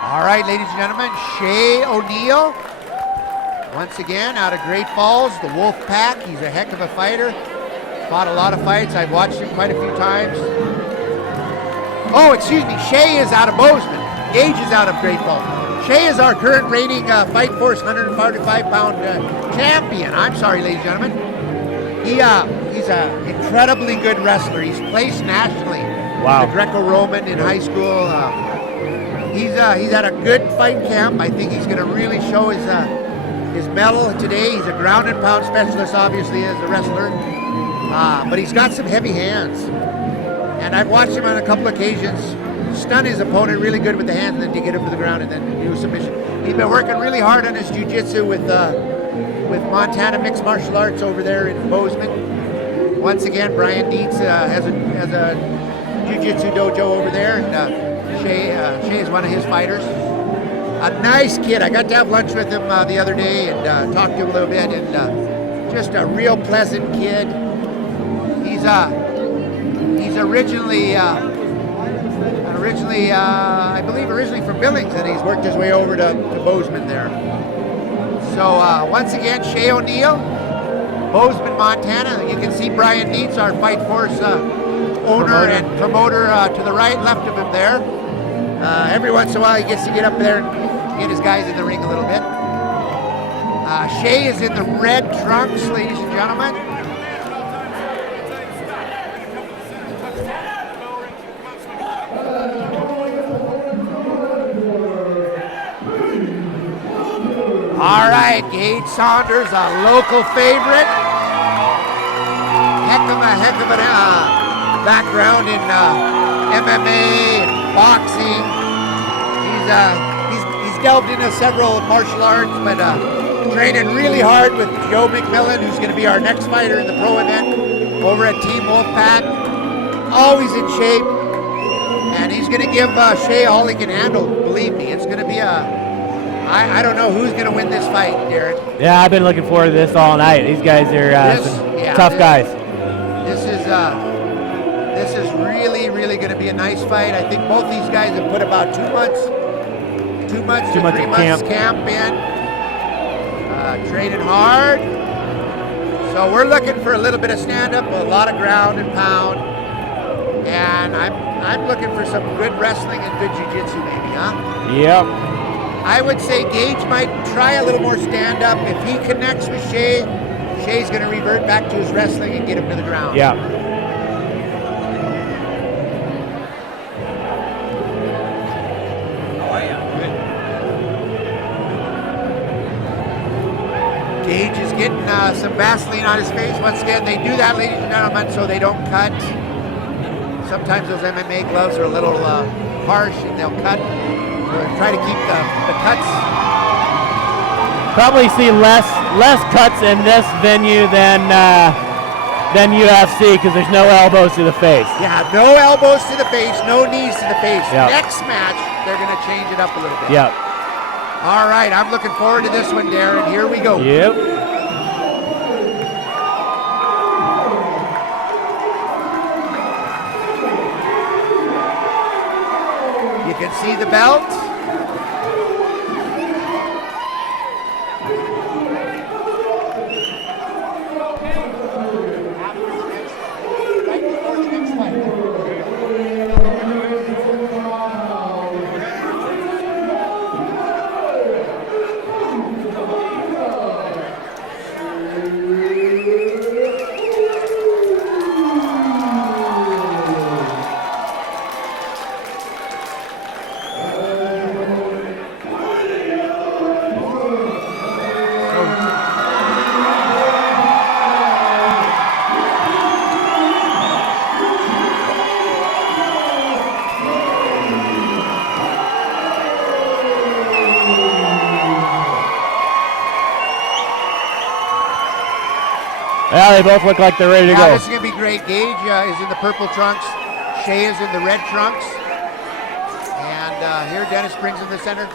All right, ladies and gentlemen, Shea O'Neill, once again, out of Great Falls, the Wolf Pack. He's a heck of a fighter. Fought a lot of fights. I've watched him quite a few times. Oh, excuse me, Shea is out of Bozeman. Gage is out of Great Falls. Shea is our current reigning Fight Force 145-pound champion. I'm sorry, ladies and gentlemen. He's an incredibly good wrestler. He's placed nationally. Wow. The Greco-Roman in high school. He's at a good fight camp. I think he's going to really show his mettle today. He's a ground and pound specialist, obviously, as a wrestler. But he's got some heavy hands. And I've watched him on a couple occasions stun his opponent really good with the hands and then to get him to the ground and then do a submission. He's been working really hard on his jiu-jitsu with Montana Mixed Martial Arts over there in Bozeman. Once again, Brian Dietz has a jiu-jitsu dojo over there, and Shea is one of his fighters. A nice kid. I got to have lunch with him the other day and talked to him a little bit, and just a real pleasant kid. He's originally I believe originally from Billings, and he's worked his way over to Bozeman there. So once again, Shea O'Neill, Bozeman, Montana. You can see Brian Dietz, our Fight Force owner and promoter to the right, left of him there. Every once in a while he gets to get up there and get his guys in the ring a little bit. Shea is in the red trunks, ladies and gentlemen. All right, Gage Saunders, a local favorite. Heck of a background in MMA and boxing. He's delved into several martial arts, but training really hard with Joe McMillan, who's going to be our next fighter in the pro event over at Team Wolfpack. Always in shape, and he's going to give Shea all he can handle. Believe me, it's going to be I don't know who's going to win this fight, Darren. Yeah, I've been looking forward to this all night. These guys are tough guys. This is really going to be a nice fight. I think both these guys have put about 2 months to 3 months camp in, training hard. So we're looking for a little bit of stand-up, a lot of ground and pound, and I'm looking for some good wrestling and good jiu-jitsu, maybe, huh? Yep. I would say Gage might try a little more stand-up. If he connects with Shea, Shea's going to revert back to his wrestling and get him to the ground. Yeah. Gage is getting some Vaseline on his face. Once again, they do that, ladies and gentlemen, so they don't cut. Sometimes those MMA gloves are a little harsh and they'll cut. Try to keep the cuts. Probably see less cuts in this venue than UFC because there's no elbows to the face. Yeah, no elbows to the face, no knees to the face. Yep. Next match, they're going to change it up a little bit. Yep. All right, I'm looking forward to this one, Darren. Here we go. Yep. You can see the belt. Now they both look like they're ready to go. This is going to be great. Gage is in the purple trunks. Shea is in the red trunks. And here Dennis brings in the center.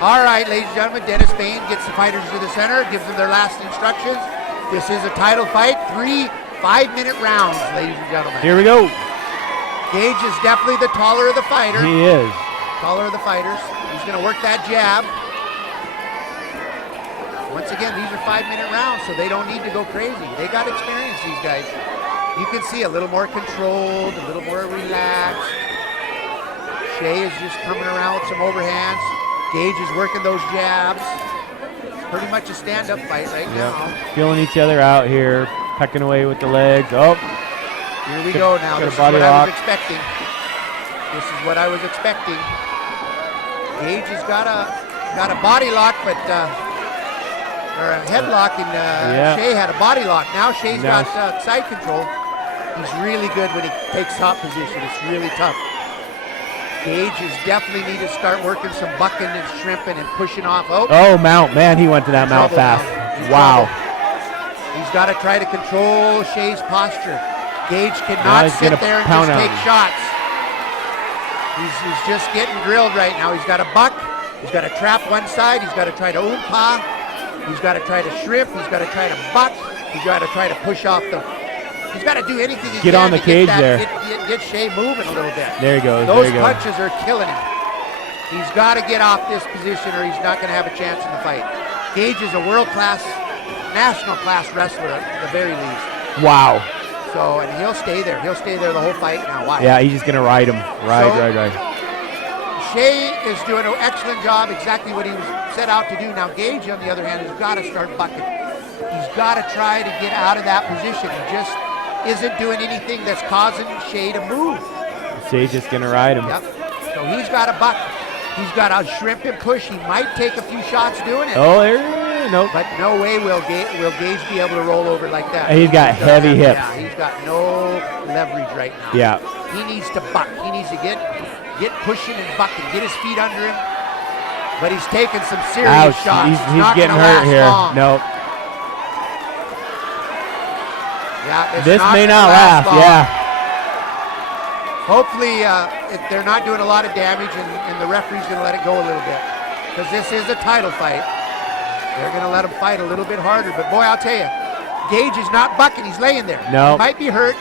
All right, ladies and gentlemen, Dennis Bain gets the fighters to the center, gives them their last instructions. This is a title fight, 3 5-minute rounds, ladies and gentlemen. Here we go. Gage is definitely the taller of the fighter. He is. Taller of the fighters. He's going to work that jab. Once again, these are 5-minute rounds, so they don't need to go crazy. They got experience, these guys. You can see a little more controlled, a little more relaxed. Shea is just coming around with some overhands. Gage is working those jabs. Pretty much a stand-up fight right now. Feeling each other out here, pecking away with the legs. Oh, here we go now. This is what I was expecting. This is what I was expecting. Gage has got a body lock, but or a headlock, and Shea had a body lock. Now Shea's got side control. He's really good when he takes top position. It's really tough. Gage is definitely need to start working some bucking and shrimping and pushing off. Oh, mount. Man, he went to that mount fast. Wow. He's got to try to control Shea's posture. Gage cannot sit there and just take shots. He's just getting drilled right now. He's got to buck. He's got to trap one side. He's got to try to oompa. He's got to try to shrimp. He's got to try to buck. He's got to try to push off the... He's got to do anything he can on the cage there. Get Shea moving a little bit. There he goes. Those punches are killing him. He's got to get off this position or he's not going to have a chance in the fight. Gage is a world-class, national-class wrestler at the very least. Wow. So, and he'll stay there. He'll stay there the whole fight now. Watch. Yeah, he's just going to ride him. Ride. Shea is doing an excellent job, exactly what he was set out to do. Now, Gage, on the other hand, has got to start bucking. He's got to try to get out of that position. He just isn't doing anything that's causing Shea to move. Shea's just going to ride him. Yep. So he's got to buck. He's got to shrimp and push. He might take a few shots doing it. Oh, nope. But no way will Gage be able to roll over like that. He's got heavy hips. Yeah, he's got no leverage right now. Yeah. He needs to buck. He needs to get pushing and bucking, get his feet under him. But he's taking some serious shots. He's getting hurt here. Nope. Yeah, this may not last. Yeah. Hopefully, they're not doing a lot of damage, and the referee's going to let it go a little bit. Because this is a title fight. They're going to let him fight a little bit harder. But boy, I'll tell you, Gage is not bucking. He's laying there. No. He might be hurt.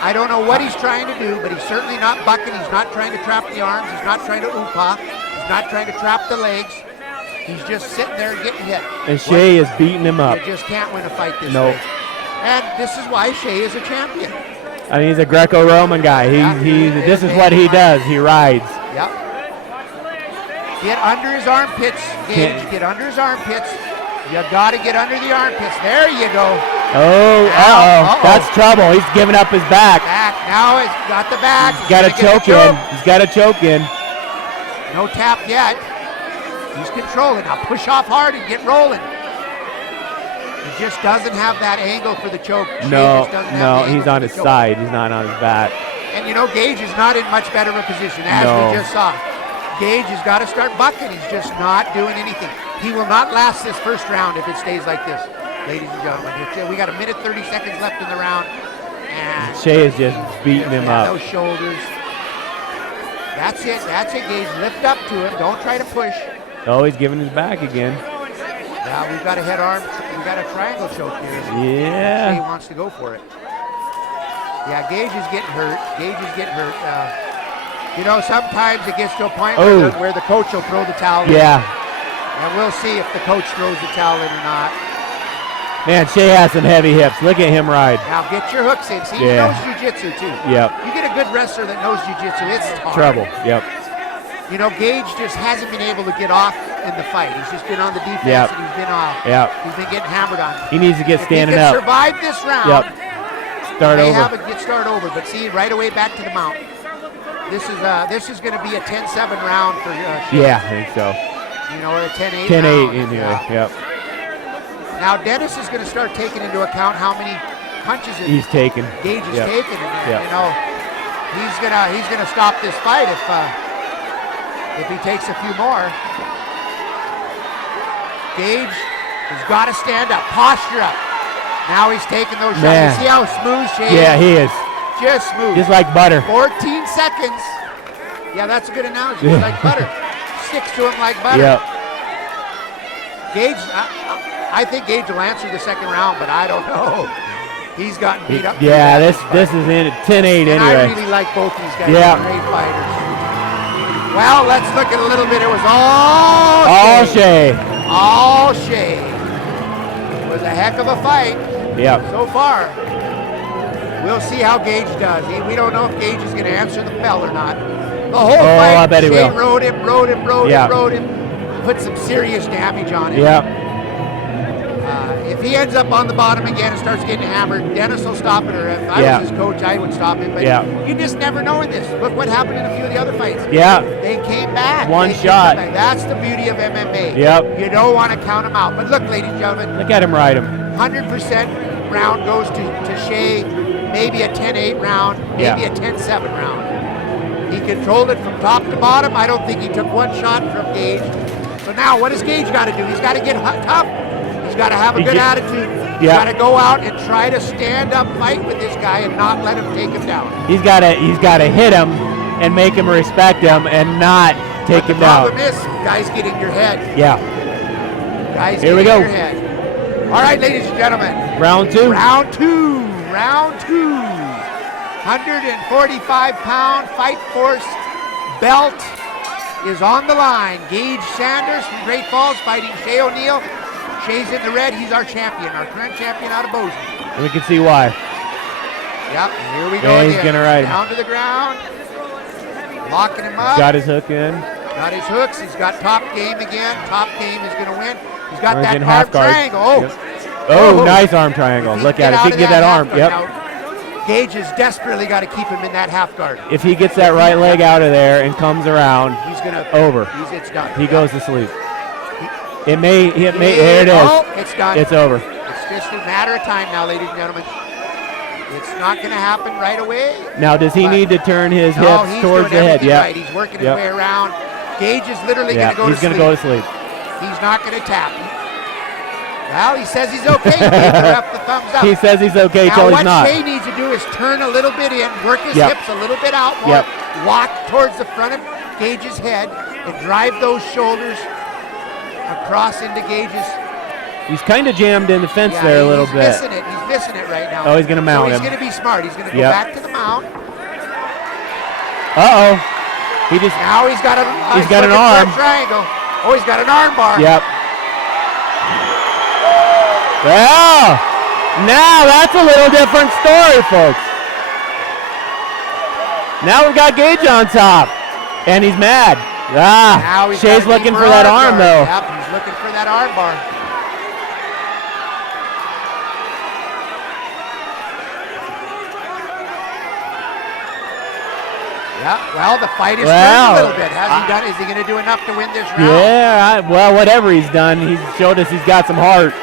I don't know what he's trying to do, but he's certainly not bucking. He's not trying to trap the arms. He's not trying to oompa. He's not trying to trap the legs. He's just sitting there and getting hit. And Shea is beating him up. You just can't win a fight this way. And this is why Shea is a champion. I mean, he's a Greco-Roman guy. This is what he does. He rides. Yep. Get under his armpits, Gage. Get under his armpits. You got to get under the armpits. There you go. Oh, that's trouble. He's giving up his back. Now he's got the back. He's got a choke in. He's got a choke in. No tap yet. He's controlling. Now push off hard and get rolling. He just doesn't have that angle for the choke. No, he's on his side. He's not on his back. And you know, Gage is not in much better of a position, as we just saw. Gage has got to start bucking. He's just not doing anything. He will not last this first round if it stays like this, ladies and gentlemen. We got 1 minute 30 seconds left in the round. And Shea is just beating him up. Those shoulders. That's it, Gage. Lift up to him. Don't try to push. Oh, he's giving his back again. Now we've got a head arm. We've got a triangle choke here. Yeah. Shea wants to go for it. Yeah, Gage is getting hurt. You know, sometimes it gets to a point where the coach will throw the towel in. Yeah. And we'll see if the coach throws the towel in or not. Man, Shea has some heavy hips. Look at him ride. Now get your hooks in. See, he knows jiu-jitsu too. Yep. You get a good wrestler that knows jiu-jitsu, it's hard. Trouble, yep. You know, Gage just hasn't been able to get off in the fight. He's just been on the defense and he's been off. Yep. He's been getting hammered on. He needs to get standing up. If he can survive this round, start over. But see, right away back to the mount. This is going to be a 10-7 round for Shea. Yeah, I think so. You know, or a 10-8 10-8 in here, yep. Now, Dennis is going to start taking into account how many punches him, He's taken. Gage is Yep. taken. And, Yep. you know, he's gonna stop this fight if he takes a few more. Gage has got to stand up, posture up. Now he's taking those shots. Man. You see how smooth Shea Yeah, is? he is. Just smooth. Just like butter. 14 seconds. Yeah, that's a good analogy. Just like butter. Sticks to him like butter. Yep. Gage, I think Gage will answer the second round, but I don't know. He's gotten beat up. Yeah, this is in 10-8 And anyway. I really like both these guys. Yeah. They're great fighters. Well, let's look at a little bit. It was all Shea. All Shea. It was a heck of a fight Yep. so far. We'll see how Gage does. We don't know if Gage is going to answer the bell or not. The whole fight, I bet he Shea will. rode him, put some serious damage on him. Yep. If he ends up on the bottom again and starts getting hammered, Dennis will stop it, or if I was his coach, I would stop him. But you just never know in this. Look what happened in a few of the other fights. Yeah. They came back. One shot. That's the beauty of MMA. Yep. You don't want to count them out. But look, ladies and gentlemen, Look at him ride him. 100% round goes to Shea, maybe a 10-8 round, maybe a 10-7 round. He controlled it from top to bottom. I don't think he took one shot from Gage. So now what does Gage got to do? He's got to get tough. He's got to have a good attitude. He's got to go out and try to stand up, fight with this guy, and not let him take him down. He's got to hit him and make him respect him and not take him down. The problem is, guys get in your head. Yeah. Guys Here we get go. in your head. All right, ladies and gentlemen. Round two. Round two. 145-pound Fight Force belt is on the line. Gage Saunders from Great Falls fighting Shea O'Neal. Shea's in the red. He's our champion, our current champion out of Bozeman. And we can see why. Yep, here we go Yeah, again. he's gonna ride him. Down to the ground. Locking him up. Got his hook in. Got his hooks. He's got top game again. Top game is going to win. He's got that half arm guard. triangle. Oh. Yep. Oh, nice arm triangle. Look at it. If he can get that arm. Yep. Now, Gage has desperately got to keep him in that half guard. If he gets that right leg out of there and comes around, he's gonna over. It's done. He goes to sleep. There it is. Oh, it's done. It's over. It's just a matter of time now, ladies and gentlemen. It's not going to happen right away. Now, does he need to turn his hips towards the head? Yeah, right. He's working his way around. Gage is literally going to go to sleep. He's going to go to sleep. He's not going to tap. Well, he says he's okay. He gave the ref the thumbs up. He says he's okay now, till he's not. what Shea needs to do is turn a little bit in, work his hips a little bit out more, walk towards the front of Gage's head, and drive those shoulders across into Gage's. He's kind of jammed in the fence there a little bit. He's missing it right now. Oh, he's going to mount him. He's going to be smart. He's going to go back to the mount. Uh-oh. Now he's got an arm. Triangle. Oh, he's got an arm bar. Yep. Well, now that's a little different story, folks. Now we've got Gage on top, and he's mad. Shea's looking for that arm, though. Yep, he's looking for that arm bar. Yeah, well, the fight is turned a little bit. Is he going to do enough to win this round? Yeah, well, whatever he's done, he's showed us he's got some heart.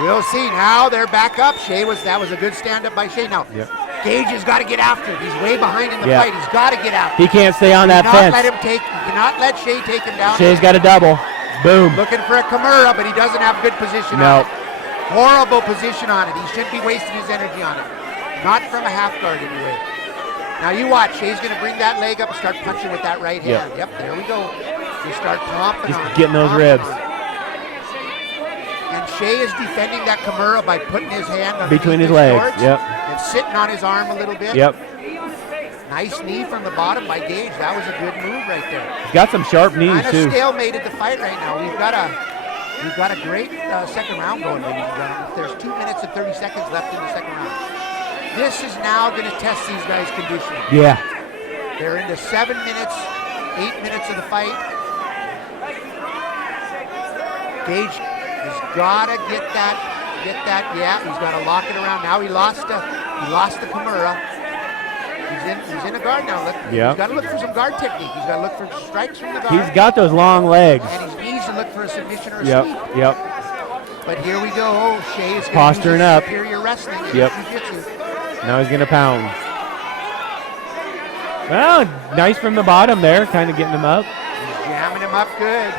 We'll see. Now they're back up. That was a good stand-up by Shea. Now, Gage has got to get after it. He's way behind in the fight. He's got to get after it. He can't stay on that fence. You cannot let Shea take him down. Shea's got a double. Boom. Looking for a Kimura, but he doesn't have good position on it. Horrible position on it. He shouldn't be wasting his energy on it. Not from a half guard anyway. Now you watch. Shea's going to bring that leg up and start punching with that right hand. Yep, there we go. You start pumping on. Getting those ribs. And Shea is defending that Kimura by putting his hand between his legs. And sitting on his arm a little bit. Nice knee from the bottom by Gage. That was a good move right there. He's got some sharp knees too. Stalemated the fight right now. We've got a great second round going, ladies and gentlemen. There's 2 minutes and 30 seconds left in the second round. This is now going to test these guys' conditioning. Yeah. They're into 7 minutes, 8 minutes of the fight. Gage has got to get that. Yeah, he's got to lock it around. Now he lost the Kimura. He's in a guard now. He's got to look for some guard technique. He's got to look for strikes from the guard. He's got those long legs. And he needs to look for a submission or a sweep. But here we go. Shea is posturing up. Superior wrestling. Yep. Now he's going to pound. Well, nice from the bottom there, kind of getting him up. He's jamming him up good.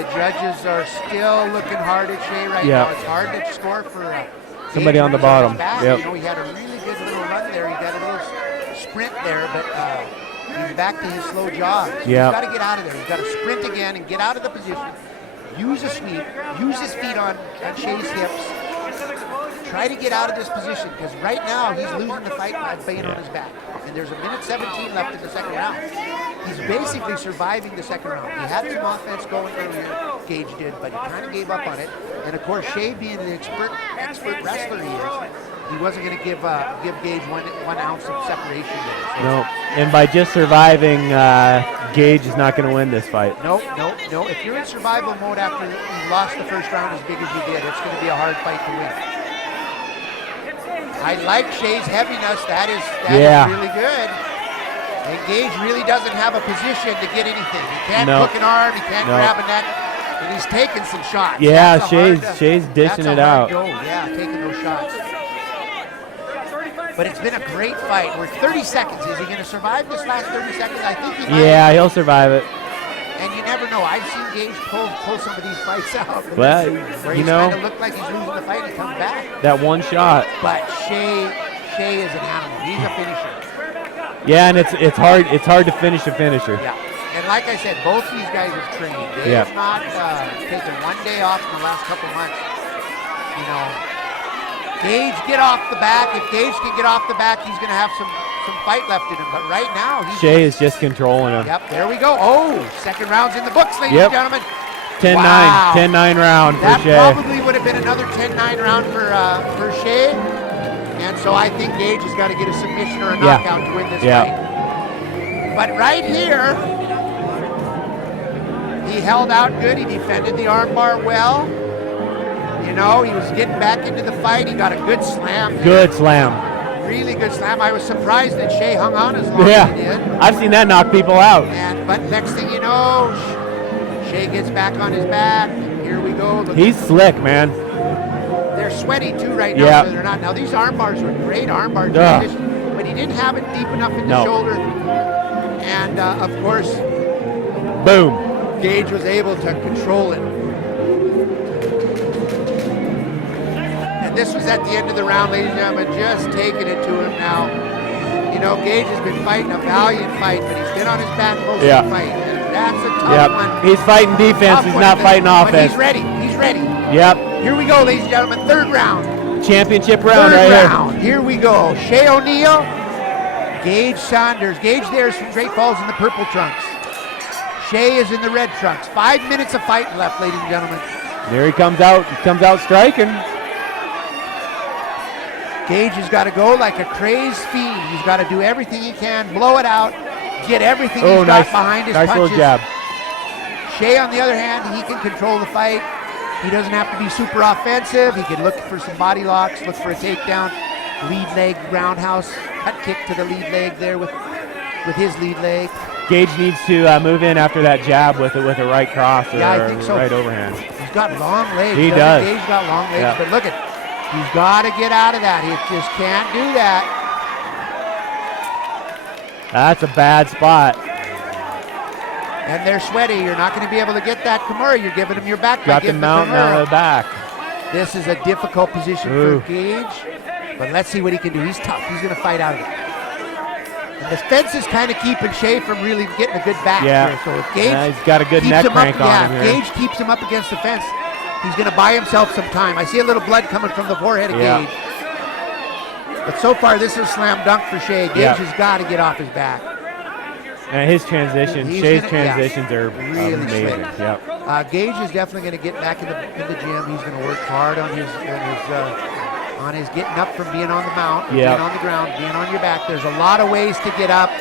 The judges are still looking hard at Shea right now. It's hard to score for somebody on the bottom. Yep. You know, he had a really good little run there. He got a little sprint there, but he's back to his slow jog. So he's got to get out of there. He's got to sprint again and get out of the position. Use a sweep. Use his feet on Shea's hips. Try to get out of this position because right now he's losing the fight by being on his back. And there's 1:17 left in the second round. He's basically surviving the second round. He had some offense going earlier, Gage did, but he kind of gave up on it. And of course, Shea being the expert wrestler he is, he wasn't going to give Gage one ounce of separation there. So no, and by just surviving, Gage is not going to win this fight. No. If you're in survival mode after you lost the first round as big as you did, it's going to be a hard fight to win. I like Shea's heaviness. That is really good. And Gage really doesn't have a position to get anything. He can't hook an arm. He can't grab a neck. And he's taking some shots. Yeah, Shea's dishing it out. Yeah, taking those shots. But it's been a great fight. We're 30 seconds. Is he going to survive this last 30 seconds? I think he might. Yeah, he'll survive it. And you never know. I've seen Gage pull some of these fights out. Well, where he's kind of looked like he's losing the fight and comes back. That one shot. But Shea is an animal. He's a finisher. Yeah, and it's hard to finish a finisher. Yeah. And like I said, both these guys have trained. They have not taken one day off in the last couple months. You know, Gage get off the back. If Gage can get off the back, he's going to have some fight left in him. But right now, Shea is just controlling him. Yep, there we go. Oh, second round's in the books, ladies and gentlemen. 10-9, wow. 10-9 round for Shea. That probably would have been another 10-9 round for Shea. And so I think Gage has got to get a submission or a knockout to win this fight. But right here, he held out good. He defended the armbar well. You know, he was getting back into the fight. He got a good slam. Good slam. Really good slam. I was surprised that Shea hung on as long as he did. I've seen that knock people out. But next thing you know, Shea gets back on his back. Here we go. He's slick, man. They're sweaty too right now, so they're not. Now these arm bars were great arm bars, but he didn't have it deep enough in the shoulder. And of course, boom. Gage was able to control it. And this was at the end of the round, ladies and gentlemen, just taking it to him now. You know, Gage has been fighting a valiant fight, but he's been on his back most of the fight. And that's a tough one. He's fighting defense. He's not fighting offense. But he's ready. He's ready. Yep. Here we go, ladies and gentlemen. Third round. Championship round Third right round. Here we go. Shea O'Neal, Gage Saunders. Gage there is from Great Falls in the purple trunks. Shea is in the red trunks. 5 minutes of fighting left, ladies and gentlemen. There he comes out. He comes out striking. Gage has got to go like a crazed fiend. He's got to do everything he can, blow it out, get everything he's got behind his punches. Nice little jab. Shea, on the other hand, he can control the fight. He doesn't have to be super offensive. He can look for some body locks, look for a takedown, lead leg roundhouse, cut kick to the lead leg there with his lead leg. Gage needs to move in after that jab with a right cross or I think so. right overhand. He's got long legs. He does. Gage got long legs, but look at, he's got to get out of that. He just can't do that. That's a bad spot. And they're sweaty. You're not going to be able to get that Kimura. You're giving him your back. Got the mount out of the back. This is a difficult position for Gage, but let's see what he can do. He's tough. He's going to fight out of it. And the fence is kind of keeping Shea from really getting a good back here. So if Gage he's got a good neck crank on him here. Gage keeps him up against the fence, he's going to buy himself some time. I see a little blood coming from the forehead of Gage. But so far, this is a slam dunk for Shea. Gage has got to get off his back. And his transitions, Shea's transitions are really amazing. slick. Yep. Gage is definitely going to get back in the gym. He's going to work hard on his getting up from being on the mount, being on the ground, being on your back. There's a lot of ways to get up.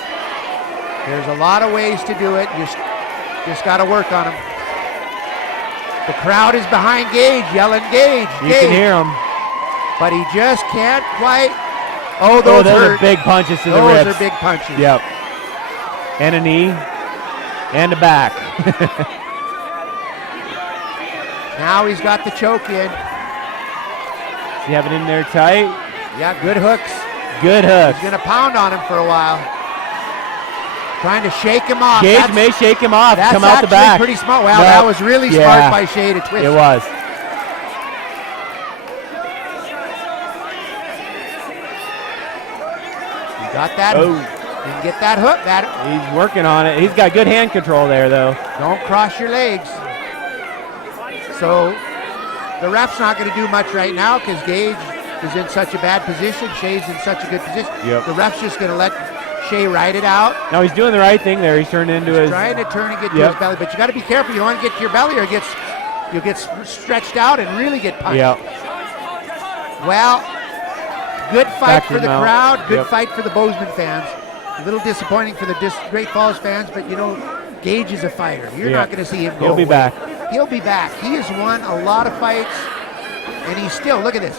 There's a lot of ways to do it. You just got to work on them. The crowd is behind Gage, yelling Gage. You can hear him. But he just can't quite. Oh, those are big punches to the ribs. Those are big punches. Yep. And a knee. And a back. Now he's got the choke in. Does he have it in there tight? Yeah, good hooks. Good hooks. He's going to pound on him for a while. Trying to shake him off. Gage may shake him off. That's Come out the actually back. pretty smart. Well, that was really smart by Shea to twist. It was. He got that. Didn't get that hook. He's working on it. He's got good hand control there, though. Don't cross your legs. So the ref's not going to do much right now because Gage is in such a bad position. Shea's in such a good position. Yep. The ref's just going to let Shea ride it out. No, he's doing the right thing there. He's turning into his. Trying to turn and get to his belly, but you got to be careful. You don't want to get to your belly or you'll get stretched out and really get punched. Yep. Well, good fight Back for the him out. crowd. Good Yep. fight for the Bozeman fans. A little disappointing for the Great Falls fans, but you know, Gage is a fighter. You're not going to see him go He'll be away. back. He'll be back. He has won a lot of fights, and he's still, look at this.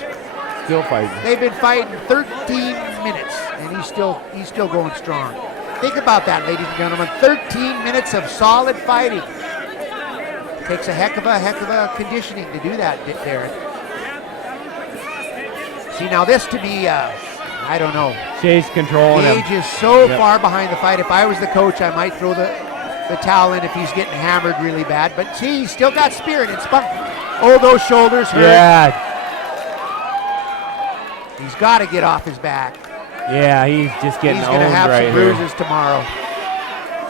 Still fighting. They've been fighting 13 minutes, and he's still going strong. Think about that, ladies and gentlemen. 13 minutes of solid fighting. Takes a heck of a conditioning to do that, Darren. See, now this to me, I don't know. Shea's controlling him. Gage is so far behind the fight. If I was the coach, I might throw the towel in if he's getting hammered really bad. But see, he's still got spirit and spunk. Oh, those shoulders hurt. Yeah. He's got to get off his back. Yeah, he's just getting He's owned going to have right some here. bruises tomorrow.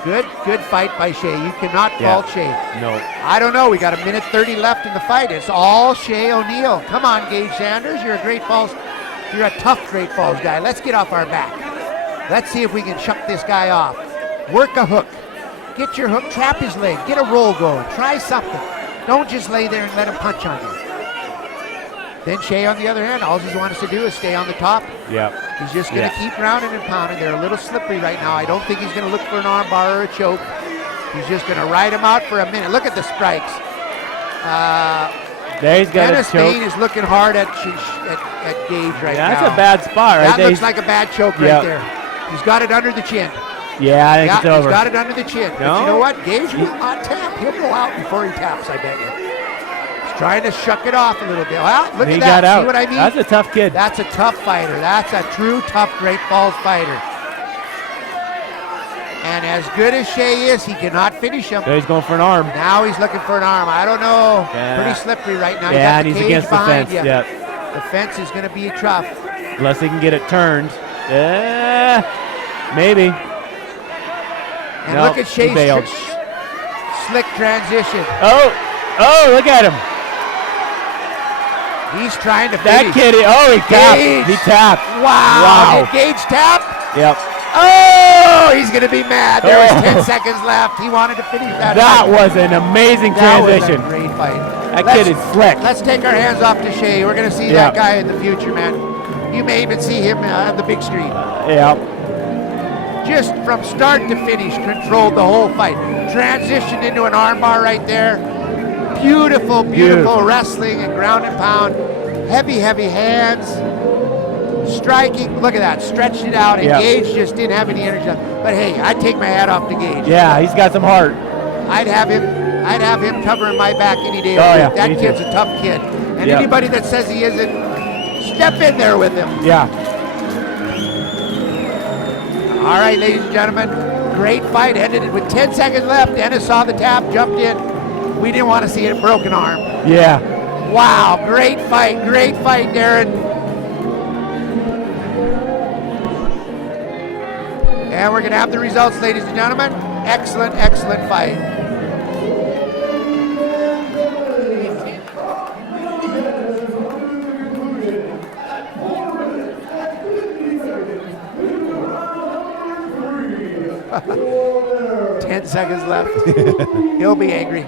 Good fight by Shea. You cannot fault Shea. No. I don't know. We got a minute 30 left in the fight. It's all Shea O'Neal. Come on, Gage Saunders. You're a tough Great Falls guy. Let's get off our back. Let's see if we can chuck this guy off. Work a hook. Get your hook. Trap his leg. Get a roll going. Try something. Don't just lay there and let him punch on you. Then Shea, on the other hand, all he wants to do is stay on the top. Yep. He's just going to keep rounding and pounding. They're a little slippery right now. I don't think he's going to look for an arm bar or a choke. He's just going to ride him out for a minute. Look at the strikes. There he's got Dennis a choke. Bain is looking hard at Gage right now. That's a bad spot right that there. Looks like a bad choke right there. He's got it under the chin. Yeah, I think it's over. He's got it under the chin. No? But you know what? Gage will not tap. He'll go out before he taps, I bet you. He's trying to shuck it off a little bit. Well, look at that. Got out. See what I mean? That's a tough kid. That's a tough fighter. That's a true tough Great Falls fighter. And as good as Shea is, he cannot finish him. So he's going for an arm. Now he's looking for an arm. I don't know. Yeah. Pretty slippery right now. Yeah, you got and the he's cage against the behind fence. you. Yep. The fence is going to be tough. Unless he can get it turned. Maybe. And Nope, look at Shea's slick transition. Oh, look at him. He's trying to That finish. kid, he tapped. He tapped. Wow. Did Gage tap? Yep. Oh, he's going to be mad. There was 10 seconds left. He wanted to finish that That fight. was an amazing transition. That was a great fight. That kid is slick. Let's take our hands off to Shea. We're going to see that guy in the future, man. You may even see him on the big screen. Yeah. Just from start to finish, controlled the whole fight. Transitioned into an armbar right there. Beautiful wrestling and ground and pound. Heavy hands. Striking. Look at that. Stretched it out. And Gage just didn't have any energy. But hey, I'd take my hat off to Gage. Yeah, he's got some heart. I'd have him covering my back any day. Yeah, that kid's a tough kid. And anybody that says he isn't, step in there with him. Yeah. All right, ladies and gentlemen, great fight. Ended with 10 seconds left. Dennis saw the tap, jumped in. We didn't want to see a broken arm. Yeah. Wow, great fight, Darren. And we're going to have the results, ladies and gentlemen. Excellent fight. Ten seconds left. He'll be angry.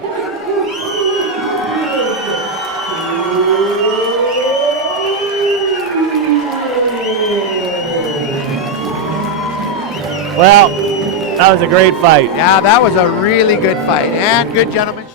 Well, that was a great fight. Yeah, that was a really good fight. And good, gentlemen.